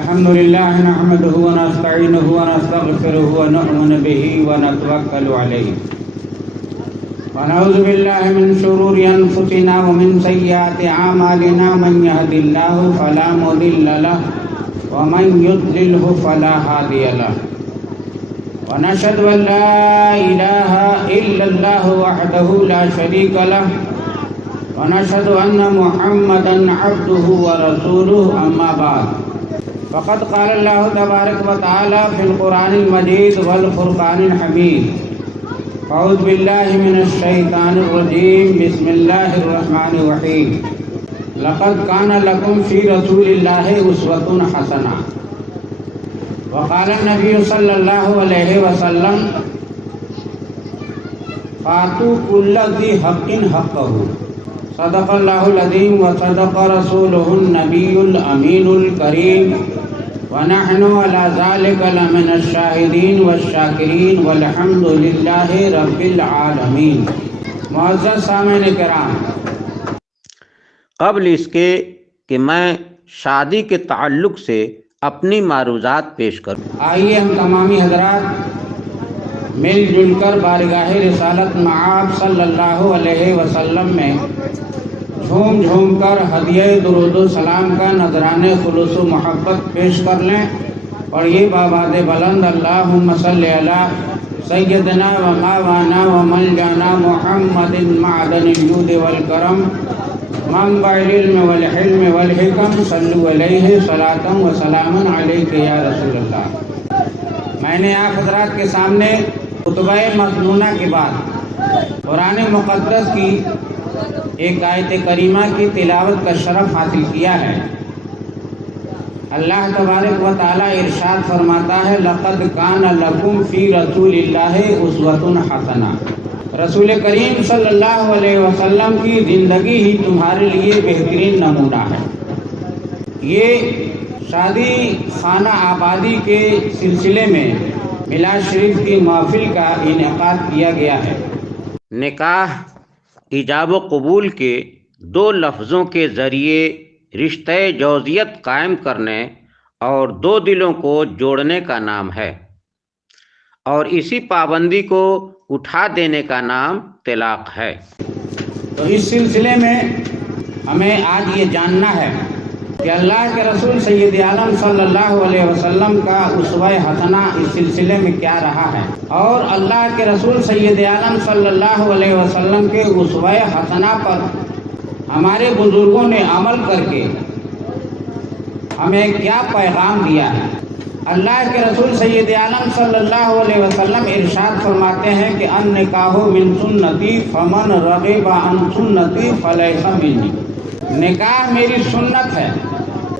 الحمد لله نحمده ونستعينه ونستغفره ونؤمن به ونتوكل عليه ونعوذ بالله من شرور أنفسنا ومن سيئات أعمالنا من يهد الله فلا مضل له ومن يضلله فلا هادي له ونشهد أن لا إله إلا الله وحده لا شريك له ونشهد أن محمدا عبده ورسوله أما بعد فقد قال الله تبارك وتعالى في القرآن المجيد والفرقان الحميد أعوذ بالله من الشيطان الرجيم بسم الله الرحمن الرحيم لقد كان لكم في رسول الله أسوة حسنة وقال النبي صلى الله عليه وسلم فاتوا كل ذي حق حقه صدق الله العظيم وصدق رسوله النبي الأمين الكريم ونحن على ذلك لمن الشاهدين والشاکرین والحمد للہ رب العالمین۔ معزز سامعین کرام، قبل اس کے کہ میں شادی کے تعلق سے اپنی معروضات پیش کروں، آئیے ہم تمامی حضرات مل جل کر بارگاہ رسالت مآب صلی اللہ علیہ وسلم میں جھوم جھوم کر ہدیہ درود و سلام کا نذرانِ خلوص و محبت پیش کر لیں اور یہ بآواز بلند اللہم صلی علی سیدنا و مولانا و ملجانا محمد معدن الجود والکرم منبع العلم والحلم والحکم صلو علیہ صلاۃ و سلام علیک یا رسول اللہ۔ میں نے آپ حضرات کے سامنے خطبہ مضمونہ کے بعد قرآن مقدس کی ایک آیت کریمہ کی تلاوت کا شرف حاصل کیا ہے۔ اللہ تبارک و تعالی ارشاد فرماتا ہے لقد کان لکم فی رسول اللہ اسوۃ حسنہ، رسول کریم صلی اللہ علیہ وسلم کی زندگی ہی تمہارے لیے بہترین نمونہ ہے۔ یہ شادی خانہ آبادی کے سلسلے میں میلاد شریف کی محفل کا انعقاد کیا گیا ہے۔ نکاح ایجاب و قبول کے دو لفظوں کے ذریعے رشتہ جوزیت قائم کرنے اور دو دلوں کو جوڑنے کا نام ہے، اور اسی پابندی کو اٹھا دینے کا نام طلاق ہے۔ تو اس سلسلے میں ہمیں آج یہ جاننا ہے کہ اللہ کے رسول سید عالم صلی اللہ علیہ وسلم کا اسوہ حسنہ اس سلسلے میں کیا رہا ہے، اور اللہ کے رسول سید عالم صلی اللہ علیہ وسلم کے اسوہ حسنہ پر ہمارے بزرگوں نے عمل کر کے ہمیں کیا پیغام دیا ہے۔ اللہ کے رسول سید عالم صلی اللہ علیہ وسلم ارشاد فرماتے ہیں کہ النکاح من سنتی فمن رغب عن سنتی فلیس منی، نکاح میری سنت ہے،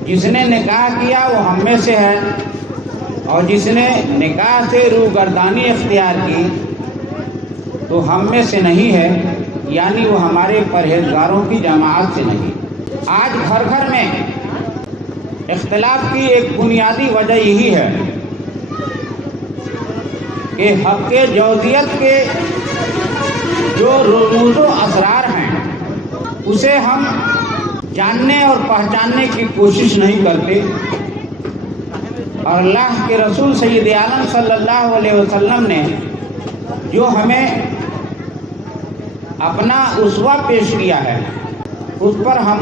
جس نے نکاح کیا وہ ہم میں سے ہے، اور جس نے نکاح سے روگردانی اختیار کی تو ہم میں سے نہیں ہے، یعنی وہ ہمارے پرہیزگاروں کی جماعت سے نہیں۔ آج گھر گھر میں اختلاف کی ایک بنیادی وجہ یہی ہے کہ حق جوزیت کے جو رموز و اسرار ہیں اسے ہم جاننے اور پہچاننے کی کوشش نہیں کرتے، اور اللہ کے رسول سید عالم صلی اللہ علیہ وسلم نے جو ہمیں اپنا اسوہ پیش کیا ہے اس پر ہم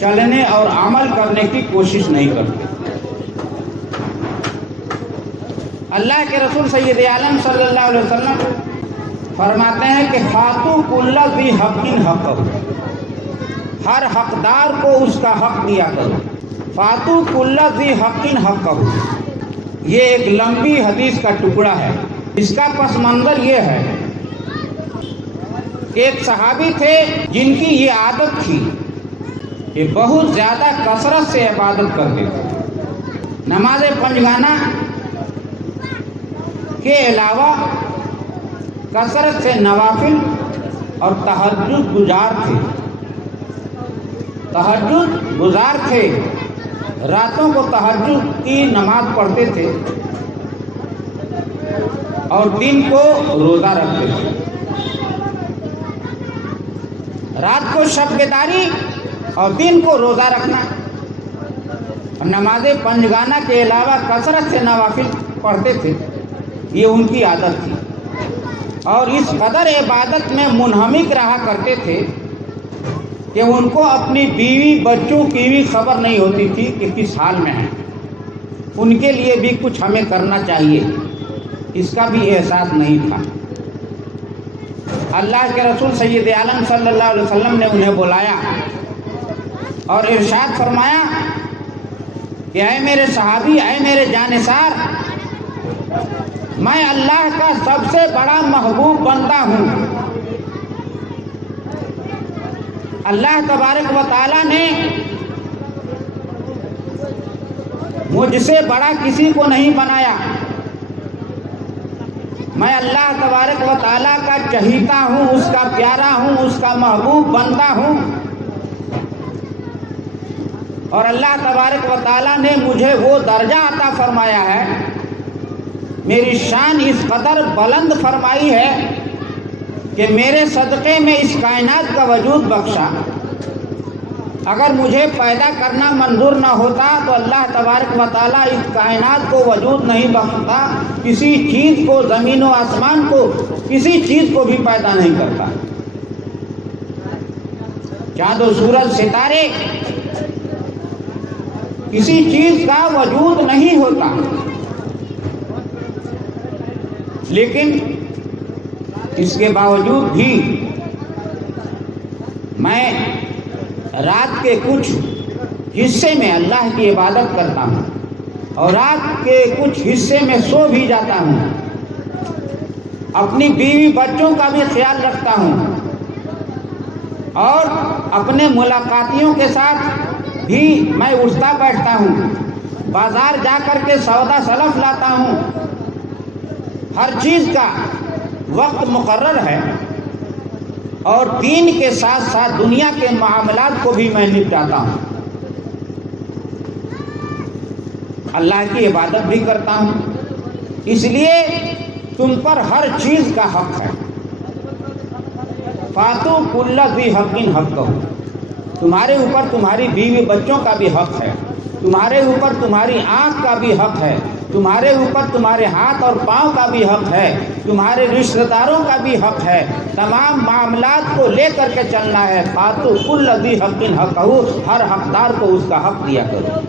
چلنے اور عمل کرنے کی کوشش نہیں کرتے۔ اللہ کے رسول سید عالم صلی اللہ علیہ وسلم فرماتے ہیں کہ فاتوا کل ذی حق حقہ، ہر حقدار کو اس کا حق دیا کرو۔ فاتوا کل ذی حق حقہ، یہ ایک لمبی حدیث کا ٹکڑا ہے۔ اس کا پس منظر یہ ہے کہ ایک صحابی تھے جن کی یہ عادت تھی کہ بہت زیادہ کثرت سے عبادت کرتے تھے، نماز پنجگانہ کے علاوہ کثرت سے نوافل اور تہجد گزار تھے، راتوں کو تہجد کی نماز پڑھتے تھے اور دن کو روزہ رکھتے تھے۔ رات کو شب بیداری اور دن کو روزہ رکھنا، نماز پنجگانہ کے علاوہ کثرت سے نوافل پڑھتے تھے، یہ ان کی عادت تھی، اور اس قدر عبادت میں منہمک رہا کرتے تھے کہ ان کو اپنی بیوی بچوں کی بھی خبر نہیں ہوتی تھی کہ کس حال میں ہیں۔ ان کے لیے بھی کچھ ہمیں کرنا چاہیے، اس کا بھی احساس نہیں تھا۔ اللہ کے رسول سید عالم صلی اللہ علیہ وسلم نے انہیں بلایا اور ارشاد فرمایا کہ اے میرے صحابی، اے میرے جانثار، میں اللہ کا سب سے بڑا محبوب بندہ ہوں۔ اللہ تبارک و تعالیٰ نے مجھ سے بڑا کسی کو نہیں بنایا۔ میں اللہ تبارک و تعالیٰ کا چہیتا ہوں، اس کا پیارا ہوں، اس کا محبوب بندہ ہوں، اور اللہ تبارک و تعالیٰ نے مجھے وہ درجہ عطا فرمایا ہے، میری شان اس قدر بلند فرمائی ہے کہ میرے صدقے میں اس کائنات کا وجود بخشا۔ اگر مجھے پیدا کرنا منظور نہ ہوتا تو اللہ تبارک و تعالیٰ اس کائنات کو وجود نہیں بخشتا، کسی چیز کو، زمین و آسمان کو، کسی چیز کو بھی پیدا نہیں کرتا۔ چاند و سورج، ستارے، کسی چیز کا وجود نہیں ہوتا، لیکن اس کے باوجود بھی میں رات کے کچھ حصے میں اللہ کی عبادت کرتا ہوں اور رات کے کچھ حصے میں سو بھی جاتا ہوں، اپنی بیوی بچوں کا بھی خیال رکھتا ہوں، اور اپنے ملاقاتیوں کے ساتھ بھی میں اٹھتا بیٹھتا ہوں، بازار جا کر کے سودا سلف لاتا ہوں، ہر چیز کا وقت مقرر ہے، اور دین کے ساتھ ساتھ دنیا کے معاملات کو بھی میں نپٹاتا ہوں، اللہ کی عبادت بھی کرتا ہوں۔ اس لیے تم پر ہر چیز کا حق ہے۔ فاتو کل ذی حق حقہ، تمہارے اوپر تمہاری بیوی بچوں کا بھی حق ہے، تمہارے اوپر تمہاری آنکھ کا بھی حق ہے، تمہارے اوپر تمہارے ہاتھ اور پاؤں کا بھی حق ہے، تمہارے رشتہ داروں کا بھی حق ہے، تمام معاملات کو لے کر کے چلنا ہے۔ فاتو کل ذی حق حقہ، ہر حقدار کو اس کا حق دیا کرو۔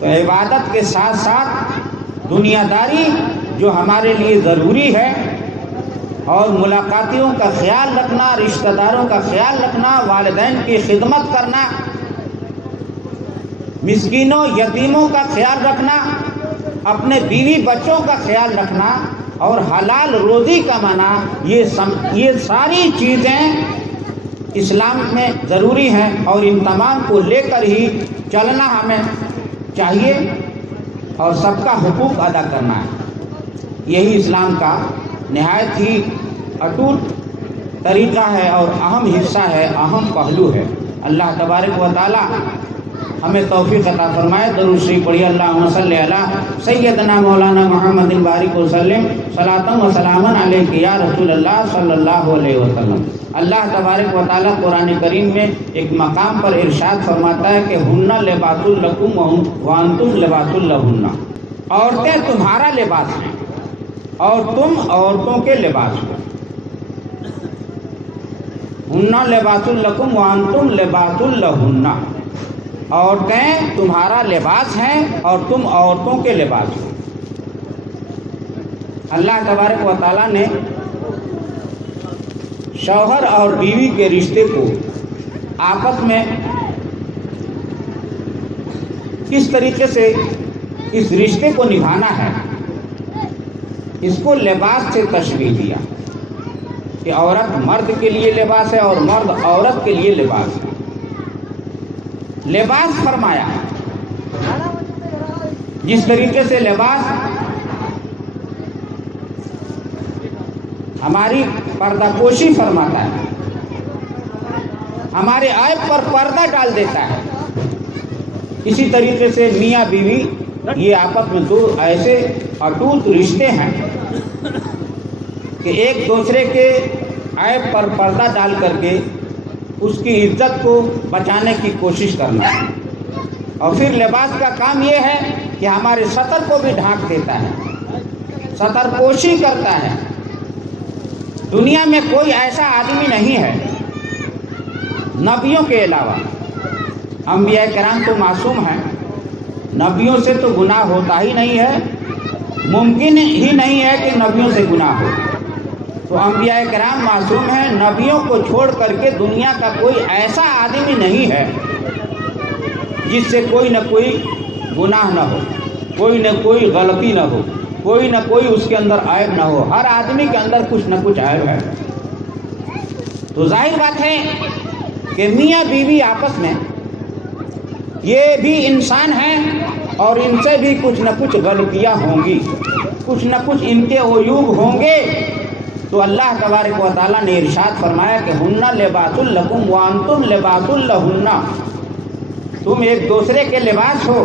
تو عبادت کے ساتھ ساتھ دنیا داری جو ہمارے لیے ضروری ہے، اور ملاقاتیوں کا خیال رکھنا، رشتہ داروں کا خیال رکھنا، والدین کی خدمت کرنا، مسکینوں یتیموں کا خیال رکھنا، اپنے بیوی بچوں کا خیال رکھنا، اور حلال روزی کمانا، یہ ساری چیزیں اسلام میں ضروری ہیں، اور ان تمام کو لے کر ہی چلنا ہمیں چاہیے، اور سب کا حقوق ادا کرنا ہے۔ یہی اسلام کا نہایت ہی اٹوٹ طریقہ ہے اور اہم حصہ ہے، اہم پہلو ہے۔ اللہ تبارک و تعالی ہمیں توفیق عطا فرمائے۔ درود شریف پڑھیے، اللہم صلی علی سیدنا مولانا محمد بارک وسلم، صلاۃ و سلام علیک یا رسول اللہ صلی اللہ علیہ وسلم۔ اللہ تبارک و تعالیٰ قرآن کریم میں ایک مقام پر ارشاد فرماتا ہے کہ ہن لباس لکم وانتم لباس لہن، عورتیں تمہارا لباس ہیں اور تم عورتوں کے لباس ہو۔ ہن لباس لکم وانتم لباس لہن، عورتیں تمہارا لباس ہیں اور تم عورتوں کے لباس ہو۔ اللہ تبارک و تعالیٰ نے شوہر اور بیوی کے رشتے کو آپس میں کس طریقے سے اس رشتے کو نبھانا ہے، اس کو لباس سے تشبیہ دیا کہ عورت مرد کے لیے لباس ہے اور مرد عورت کے لیے لباس ہے۔ لباس فرمایا جس طریقے سے لباس ہماری پردہ پوشی فرماتا ہے، ہمارے عیب پر پردہ ڈال دیتا ہے، اسی طریقے سے میاں بیوی یہ آپس میں دو ایسے اٹوٹ رشتے ہیں کہ ایک دوسرے کے عیب پر پردہ ڈال کر کے اس کی عزت کو بچانے کی کوشش کرنا ہے۔ اور پھر لباس کا کام یہ ہے کہ ہمارے سطر کو بھی ڈھانک دیتا ہے، سطر پوشی کرتا ہے۔ دنیا میں کوئی ایسا آدمی نہیں ہے نبیوں کے علاوہ، انبیاء کرام تو معصوم ہیں، نبیوں سے تو گناہ ہوتا ہی نہیں ہے، ممکن ہی نہیں ہے کہ نبیوں سے گناہ ہو۔ تو انبیاء کرام معصوم ہیں، نبیوں کو چھوڑ کر کے دنیا کا کوئی ایسا آدمی نہیں ہے جس سے کوئی نہ کوئی گناہ نہ ہو، کوئی نہ کوئی غلطی نہ ہو، کوئی نہ کوئی اس کے اندر عیب نہ ہو۔ ہر آدمی کے اندر کچھ نہ کچھ عیب ہے۔ تو ظاہر بات ہے کہ میاں بیوی آپس میں یہ بھی انسان ہیں اور ان سے بھی کچھ نہ کچھ غلطیاں ہوں گی، کچھ نہ کچھ ان کے عیوب ہوں گے۔ تو اللہ تبارک و تعالیٰ نے ارشاد فرمایا کہ ہن لباس لکم وانتم لباس لہن، تم ایک دوسرے کے لباس ہو۔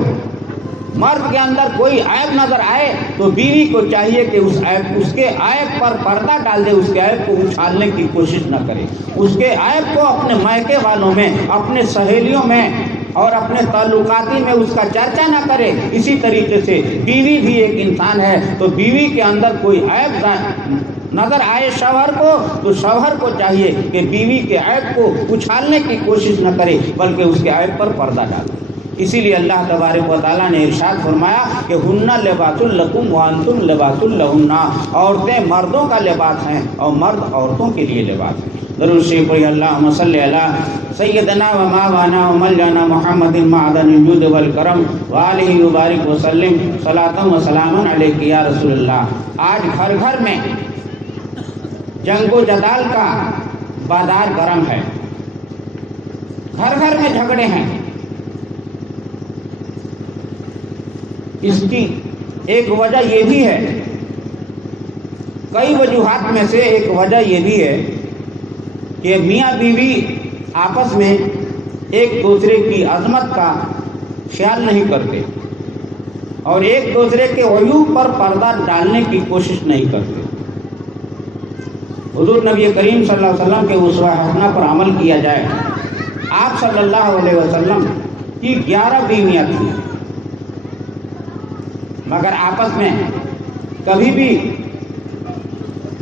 مرد کے اندر کوئی عیب نظر آئے تو بیوی کو چاہیے کہ اس کے عیب پر پردہ ڈال دے، اس کے عیب کو اچھالنے کی کوشش نہ کرے، اس کے عیب کو اپنے مائکے والوں میں، اپنے سہیلیوں میں اور اپنے تعلقاتی میں اس کا چرچا نہ کرے۔ اسی طریقے سے بیوی بھی ایک انسان ہے، تو بیوی کے اندر کوئی عیب نظر آئے شوہر کو تو شوہر کو چاہیے کہ بیوی کے عیب کو اچھالنے کی کوشش نہ کرے بلکہ اس کے عیب پر پردہ ڈالے۔ اسی لیے اللہ تبارک و تعالیٰ نے ارشاد فرمایا کہ ہن لباس لکم وانتم لباس لہن، عورتیں مردوں کا لباس ہیں اور مرد عورتوں کے لیے لباس ہیں۔ درود شریف پڑھیے، اللہم صلی علی سیدنا و مولانا و مولانا محمد معدن الجود والکرم وآلہ وبارک وسلم صلاۃ و سلام علیک یا رسول اللہ۔ آج گھر گھر میں جنگ و جدال کا بازار گرم ہے، گھر گھر میں جھگڑے ہیں۔ اس کی ایک وجہ یہ بھی ہے، کئی وجوہات میں سے ایک وجہ یہ بھی ہے کہ میاں بیوی آپس میں ایک دوسرے کی عظمت کا خیال نہیں کرتے اور ایک دوسرے کے عیوب پر پردہ ڈالنے کی کوشش نہیں کرتے۔ حضور نبی کریم صلی اللہ علیہ وسلم کے اسوہ حسنہ پر عمل کیا جائے۔ آپ صلی اللہ علیہ وسلم کی 11 بیویاں تھیں، مگر آپس میں کبھی بھی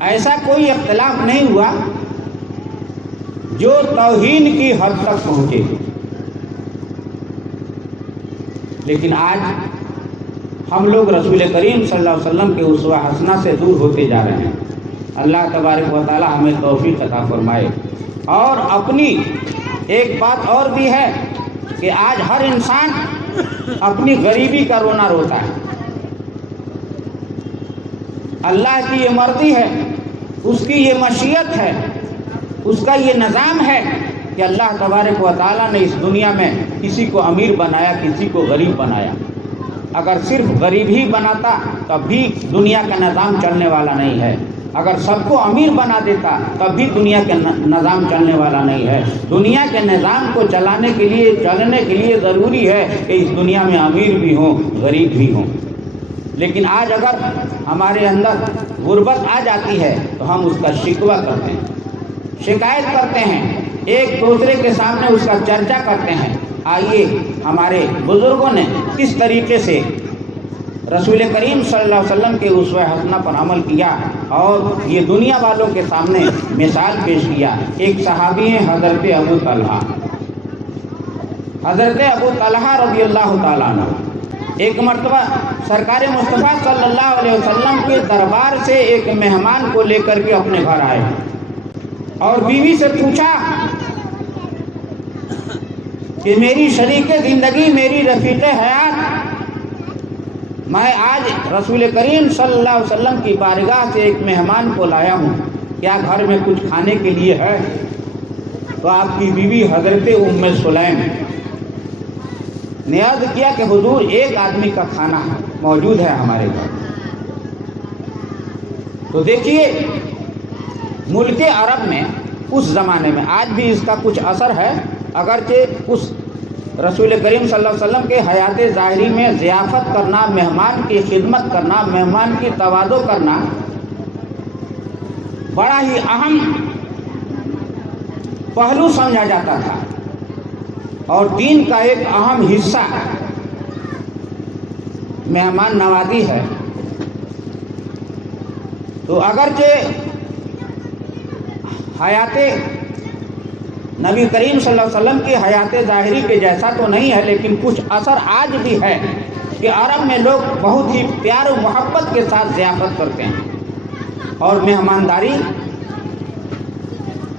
ایسا کوئی اختلاف نہیں ہوا جو توہین کی حد تک پہنچے۔ لیکن آج ہم لوگ رسول کریم صلی اللہ علیہ وسلم کے اسوہ حسنہ سے دور ہوتے جا رہے ہیں۔ اللہ تبارک و تعالی ہمیں توفیق عطا فرمائے۔ اور اپنی ایک بات اور بھی ہے کہ آج ہر انسان اپنی غریبی کا رونا روتا ہے۔ اللہ کی یہ مرضی ہے، اس کی یہ مشیت ہے، اس کا یہ نظام ہے کہ اللہ تبارک و تعالیٰ نے اس دنیا میں کسی کو امیر بنایا، کسی کو غریب بنایا۔ اگر صرف غریب ہی بناتا تب بھی دنیا کا نظام چلنے والا نہیں ہے، اگر سب کو امیر بنا دیتا تب بھی دنیا کا نظام چلنے والا نہیں ہے۔ دنیا کے نظام کو چلنے کے لیے ضروری ہے کہ اس دنیا میں امیر بھی ہوں، غریب بھی ہوں۔ لیکن آج اگر ہمارے اندر غربت آ جاتی ہے تو ہم اس کا شکوہ کرتے ہیں، شکایت کرتے ہیں، ایک دوسرے کے سامنے اس کا چرچا کرتے ہیں۔ آئیے ہمارے بزرگوں نے کس طریقے سے رسول کریم صلی اللہ علیہ وسلم کے اسوہ حسنہ پر عمل کیا اور یہ دنیا والوں کے سامنے مثال پیش کیا۔ ایک صحابی ہیں حضرت ابو طلحہ، حضرت ابو طلحہ رضی اللہ تعالیٰ عنہ ایک مرتبہ سرکار مصطفیٰ صلی اللہ علیہ وسلم کے دربار سے ایک مہمان کو لے کر کے اپنے گھر آئے اور بیوی سے پوچھا کہ میری شریک زندگی، میری رفیق حیات، میں آج رسول کریم صلی اللہ علیہ وسلم کی بارگاہ سے ایک مہمان کو لایا ہوں، کیا گھر میں کچھ کھانے کے لیے ہے؟ تو آپ کی بیوی حضرت ام سلیم نے عرض کیا کہ حضور ایک آدمی کا کھانا موجود ہے ہمارے گھر۔ تو دیکھیے ملک عرب میں اس زمانے میں، آج بھی اس کا کچھ اثر ہے، اگرچہ اس رسول کریم صلی اللہ علیہ وسلم کے حیات ظاہری میں ضیافت کرنا، مہمان کی خدمت کرنا، مہمان کی تواضع کرنا بڑا ہی اہم پہلو سمجھا جاتا تھا اور دین کا ایک اہم حصہ مہمان نوازی ہے، تو اگرچہ حیات نبی کریم صلی اللہ علیہ وسلم کی حیات ظاہری کے جیسا تو نہیں ہے، لیکن کچھ اثر آج بھی ہے کہ عرب میں لوگ بہت ہی پیار و محبت کے ساتھ ضیافت کرتے ہیں اور مہمانداری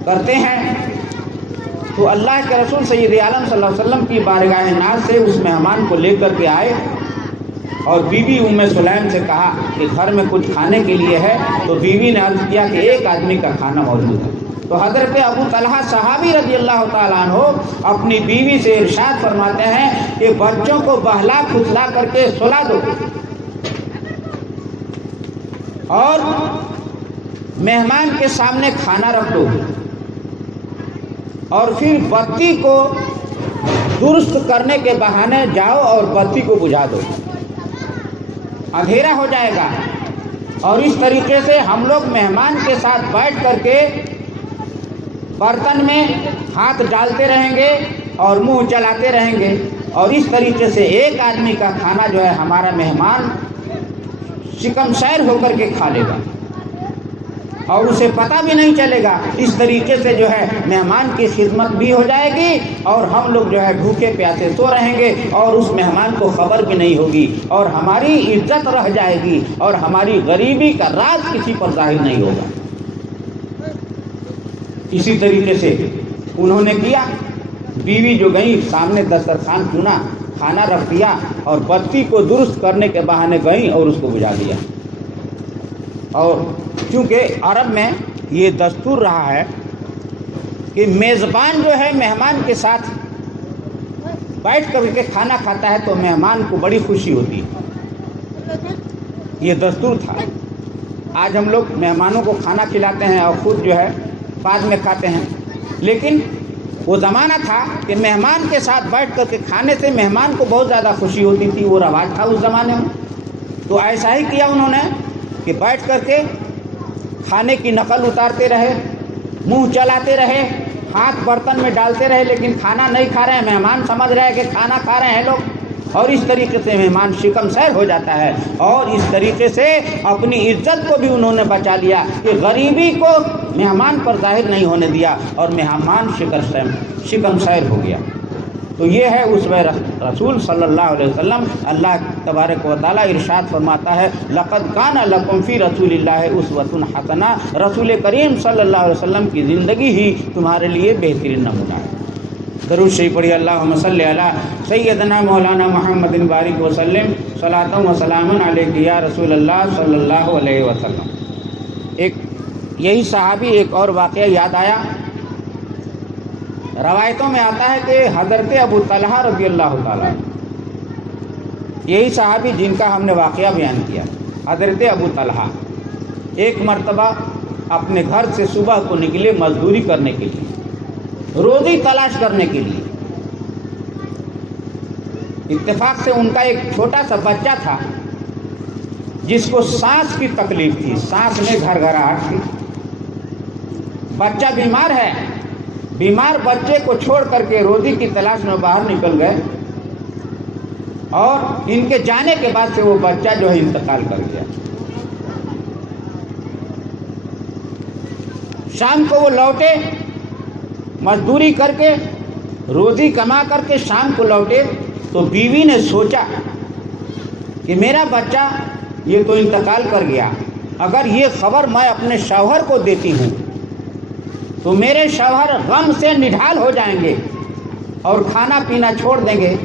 کرتے ہیں۔ تو اللہ کے رسول سید عالم صلی اللہ علیہ وسلم کی بارگاہ ناز سے اس مہمان کو لے کر کے آئے اور بیوی ام سلیم سے کہا کہ گھر میں کچھ کھانے کے لیے ہے، تو بیوی نے عرض کیا کہ ایک آدمی کا کھانا موجود ہے۔ تو حضرت ابو طلحہ صحابی رضی اللہ تعالیٰ عنہ اپنی بیوی سے ارشاد فرماتے ہیں کہ بچوں کو بہلا پھسلا کر کے سلا دو اور مہمان کے سامنے کھانا رکھ دو، اور پھر بتی کو درست کرنے کے بہانے جاؤ اور بتی کو بجھا دو، اندھیرا ہو جائے گا۔ اور اس طریقے سے ہم لوگ مہمان کے ساتھ بیٹھ کر کے برتن میں ہاتھ ڈالتے رہیں گے اور منہ چلاتے رہیں گے، اور اس طریقے سے ایک آدمی کا کھانا جو ہے ہمارا مہمان شکم سیر ہو کر کے کھا لے گا اور اسے پتہ بھی نہیں چلے گا۔ اس طریقے سے جو ہے مہمان کی خدمت بھی ہو جائے گی اور ہم لوگ جو ہے بھوکے پیاسے سو رہیں گے اور اس مہمان کو خبر بھی نہیں ہوگی، اور ہماری عزت رہ جائے گی اور ہماری غریبی کا راز کسی پر ظاہر نہیں ہوگا۔ اسی طریقے سے انہوں نے کیا، بیوی جو گئی سامنے دسترخوان چنا، کھانا رکھ دیا اور بتی کو درست کرنے کے بہانے گئیں اور اس کو بجھا دیا۔ اور چونکہ عرب میں یہ دستور رہا ہے کہ میزبان جو ہے مہمان کے ساتھ بیٹھ کر کے کھانا کھاتا ہے تو مہمان کو بڑی خوشی ہوتی ہے، یہ دستور تھا۔ آج ہم لوگ مہمانوں کو کھانا کھلاتے ہیں اور خود جو ہے بعد میں کھاتے ہیں، لیکن وہ زمانہ تھا کہ مہمان کے ساتھ بیٹھ کر کے کھانے سے مہمان کو بہت زیادہ خوشی ہوتی تھی، وہ رواج تھا اس زمانے میں۔ تو ایسا ہی کیا انہوں نے کہ بیٹھ کر کے کھانے کی نقل اتارتے رہے، منہ چلاتے رہے، ہاتھ برتن میں ڈالتے رہے، لیکن کھانا نہیں کھا رہے ہیں، مہمان سمجھ رہے ہیں کہ کھانا کھا رہے ہیں لوگ، اور اس طریقے سے مہمان شکم سیر ہو جاتا ہے۔ اور اس طریقے سے اپنی عزت کو بھی انہوں نے بچا لیا کہ غریبی کو مہمان پر ظاہر نہیں ہونے دیا اور مہمان شکم سیر ہو گیا۔ تو یہ ہے اسوہ رسول صلی اللہ علیہ وسلم۔ اللہ تبارک و تعالیٰ ارشاد فرماتا ہے لقد کان لکم فی رسول اللہ اسوۃ حسنہ، رسول کریم صلی اللہ علیہ وسلم کی زندگی ہی تمہارے لیے بہترین نمونہ ہے۔ درود شریف پڑھیے، اللہم صلی علی سیدنا مولانا محمد بارک وسلم، صلاۃ و سلام علیک یا رسول اللہ صلی اللہ علیہ وسلم۔ ایک یہی صحابی ایک اور واقعہ یاد آیا۔ روایتوں میں آتا ہے کہ حضرت ابو طلحہ رضی اللہ تعالیٰ، یہی صحابی جن کا ہم نے واقعہ بیان کیا، حضرت ابو طلحہ ایک مرتبہ اپنے گھر سے صبح کو نکلے مزدوری کرنے کے لیے، روزی تلاش کرنے کے لیے۔ اتفاق سے ان کا ایک چھوٹا سا بچہ تھا جس کو سانس کی تکلیف تھی، سانس میں گھرگھراہٹ تھی، بچہ بیمار ہے۔ بیمار بچے کو چھوڑ کر کے روزی کی تلاش میں باہر نکل گئے، اور ان کے جانے کے بعد سے وہ بچہ جو ہے انتقال کر گیا۔ شام کو وہ لوٹے، مزدوری کر کے روزی کما کر کے شام کو لوٹے، تو بیوی نے سوچا کہ میرا بچہ یہ تو انتقال کر گیا، اگر یہ خبر میں اپنے شوہر کو دیتی ہوں تو میرے شوہر غم سے نڈھال ہو جائیں گے اور کھانا پینا چھوڑ دیں گے،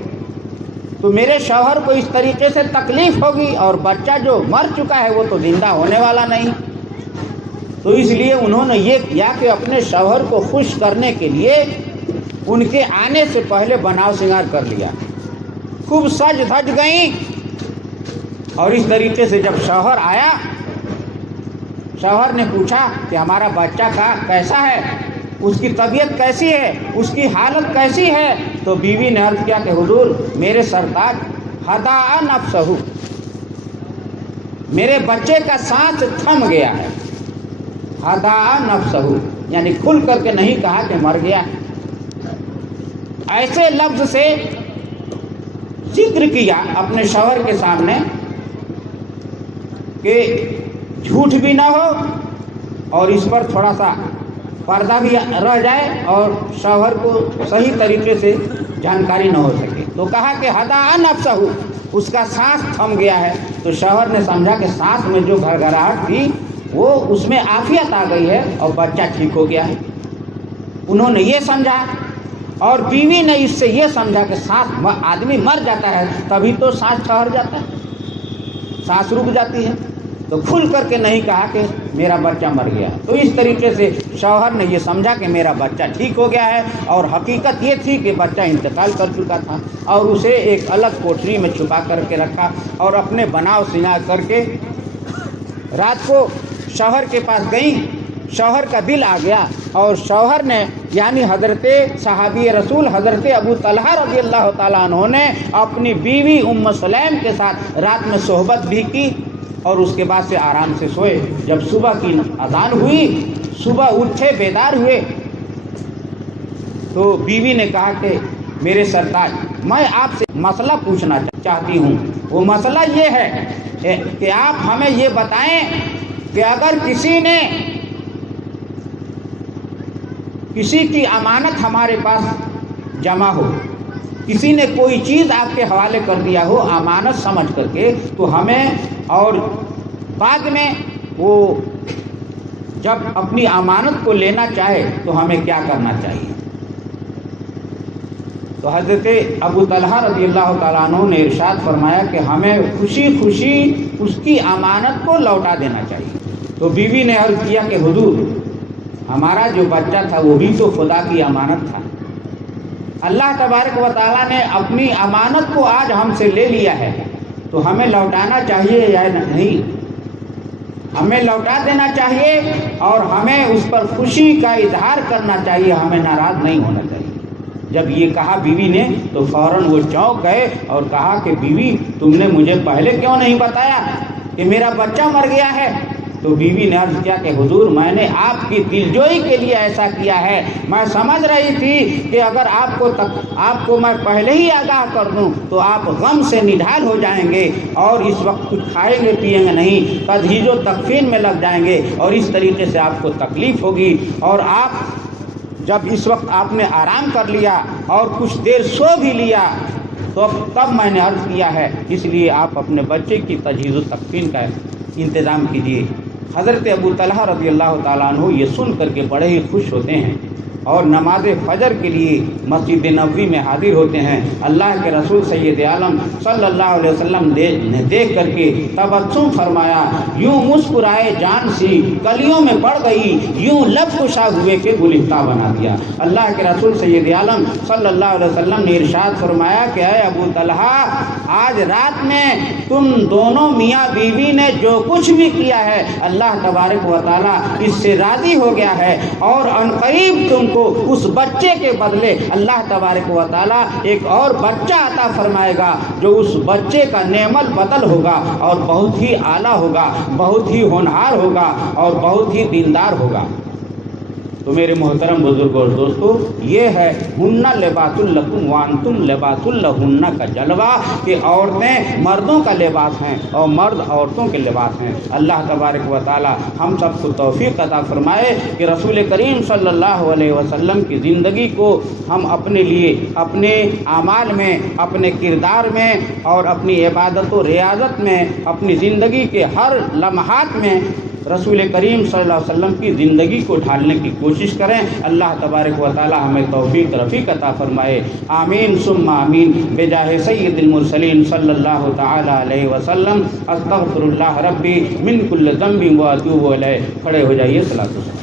تو میرے شوہر کو اس طریقے سے تکلیف ہوگی، اور بچہ جو مر چکا ہے وہ تو زندہ ہونے والا نہیں۔ تو اس لیے انہوں نے یہ کیا کہ اپنے شوہر کو خوش کرنے کے لیے ان کے آنے سے پہلے بناؤ سنگار کر لیا، خوب سج دھج گئیں، اور اس طریقے سے جب شوہر آیا، شوہر نے پوچھا کہ ہمارا بچہ کا کیسا ہے، اس کی طبیعت کیسی ہے، اس کی حالت کیسی ہے، تو بیوی نے عرض کیا کہ حضور میرے سرتاج ہدا نفسہ، میرے بچے کا سانس تھم گیا ہے، ہدا نفسہ یعنی کھل کر کے نہیں کہا کہ مر گیا، ایسے لفظ سے ذکر کیا اپنے شوہر کے سامنے کہ جھوٹ بھی نہ ہو اور اس پر تھوڑا سا پردہ بھی رہ جائے اور شوہر کو صحیح طریقے سے جانکاری نہ ہو سکے. تو کہا کہ ہدا نفسہ، اس کا سانس تھم گیا ہے. تو شوہر نے سمجھا کہ سانس میں جو گھڑگھڑاہٹ تھی وہ اس میں عافیت آ گئی ہے اور بچہ ٹھیک ہو گیا ہے. انہوں نے یہ سمجھا اور بیوی نے اس سے یہ سمجھا کہ سانس آدمی مر جاتا ہے تبھی تو سانس ٹھہر جاتا ہے، سانس رک جاتی ہے. تو کھل کر کے نہیں کہا کہ میرا بچہ مر گیا. تو اس طریقے سے شوہر نے یہ سمجھا کہ میرا بچہ ٹھیک ہو گیا ہے، اور حقیقت یہ تھی کہ بچہ انتقال کر چکا تھا، اور اسے ایک الگ کوٹری میں چھپا کر کے رکھا اور اپنے بناؤ سنگار کر کے رات کو شوہر کے پاس گئیں. شوہر کا دل آ گیا اور شوہر نے یعنی حضرت صحابی رسول حضرت ابو طلحہ رضی اللہ تعالیٰ عنہ نے اپنی بیوی ام سلیم کے ساتھ رات میں صحبت بھی کی اور اس کے بعد سے آرام سے سوئے. جب صبح کی اذان ہوئی، صبح اٹھے، بیدار ہوئے، تو بیوی نے کہا کہ میرے سرتاج، میں آپ سے مسئلہ پوچھنا چاہتی ہوں. وہ مسئلہ یہ ہے کہ آپ ہمیں یہ بتائیں کہ اگر کسی نے کسی کی امانت ہمارے پاس جمع ہو، کسی نے کوئی چیز آپ کے حوالے کر دیا ہو امانت سمجھ کر کے، تو ہمیں، اور بعد میں وہ جب اپنی امانت کو لینا چاہے تو ہمیں کیا کرنا چاہیے؟ تو حضرت ابو طلحہ رضی اللہ تعالیٰ عنہ نے ارشاد فرمایا کہ ہمیں خوشی خوشی اس کی امانت کو لوٹا دینا چاہیے. تو بیوی نے عرض کیا کہ حضور، ہمارا جو بچہ تھا وہ بھی تو خدا کی امانت تھا. اللہ تبارک و تعالیٰ نے اپنی امانت کو آج ہم سے لے لیا ہے، تو ہمیں لوٹانا چاہیے یا نہیں؟ ہمیں لوٹا دینا چاہیے اور ہمیں اس پر خوشی کا اظہار کرنا چاہیے، ہمیں ناراض نہیں ہونا چاہیے. جب یہ کہا بیوی نے تو فوراً وہ چونک گئے اور کہا کہ بیوی، تم نے مجھے پہلے کیوں نہیں بتایا کہ میرا بچہ مر گیا ہے؟ تو بیوی نے عرض کیا کہ حضور، میں نے آپ کی دلجوئی کے لیے ایسا کیا ہے. میں سمجھ رہی تھی کہ اگر آپ کو میں پہلے ہی آگاہ کر دوں تو آپ غم سے نڈھال ہو جائیں گے اور اس وقت کچھ کھائیں گے پیئیں گے نہیں، تجہیز و تکفین میں لگ جائیں گے اور اس طریقے سے آپ کو تکلیف ہوگی. اور آپ جب اس وقت آپ نے آرام کر لیا اور کچھ دیر سو بھی لیا تو تب میں نے عرض کیا ہے، اس لیے آپ اپنے بچے کی تجہیز و تکفین کا انتظام کیجیے. حضرت ابو طلحہ رضی اللہ تعالیٰ عنہ یہ سن کر کے بڑے ہی خوش ہوتے ہیں اور نماز فجر کے لیے مسجد نبوی میں حاضر ہوتے ہیں. اللہ کے رسول سید عالم صلی اللہ علیہ وسلم نے دیکھ کر کے تبسم فرمایا، یوں مسکرائے جان سی کلیوں میں پڑ گئی، یوں لب کشا ہوئے کہ گلفتہ بنا دیا. اللہ کے رسول سید عالم صلی اللہ علیہ وسلم نے ارشاد فرمایا کہ اے ابو طلحہ، آج رات میں تم دونوں میاں بیوی نے جو کچھ بھی کیا ہے اللہ تبارک و تعالیٰ اس سے راضی ہو گیا ہے، اور عنقریب تم کو اس بچے کے بدلے اللہ تبارک و تعالیٰ ایک اور بچہ عطا فرمائے گا جو اس بچے کا نعم البدل ہوگا اور بہت ہی اعلیٰ ہوگا، بہت ہی ہونہار ہوگا اور بہت ہی دیندار ہوگا. تو میرے محترم بزرگوں اور دوستو، یہ ہے ہن لباس لکم وانتم لباس لہن کا جلوہ کہ عورتیں مردوں کا لباس ہیں اور مرد عورتوں کے لباس ہیں. اللہ تبارک و تعالی ہم سب کو توفیق عطا فرمائے کہ رسول کریم صلی اللہ علیہ وسلم کی زندگی کو ہم اپنے لیے، اپنے اعمال میں، اپنے کردار میں اور اپنی عبادت و ریاضت میں، اپنی زندگی کے ہر لمحات میں رسول کریم صلی اللہ علیہ وسلم کی زندگی کو ڈھالنے کی کوشش کریں. اللہ تبارک و تعالی ہمیں توفیق رفیق عطا فرمائے. آمین ثم آمین بجاہ سید المرسلین صلی اللہ تعالی علیہ وسلم. استغفر اللہ ربی من کل ذنب و اتوب الیہ. کھڑے ہو جائیے. صلاۃ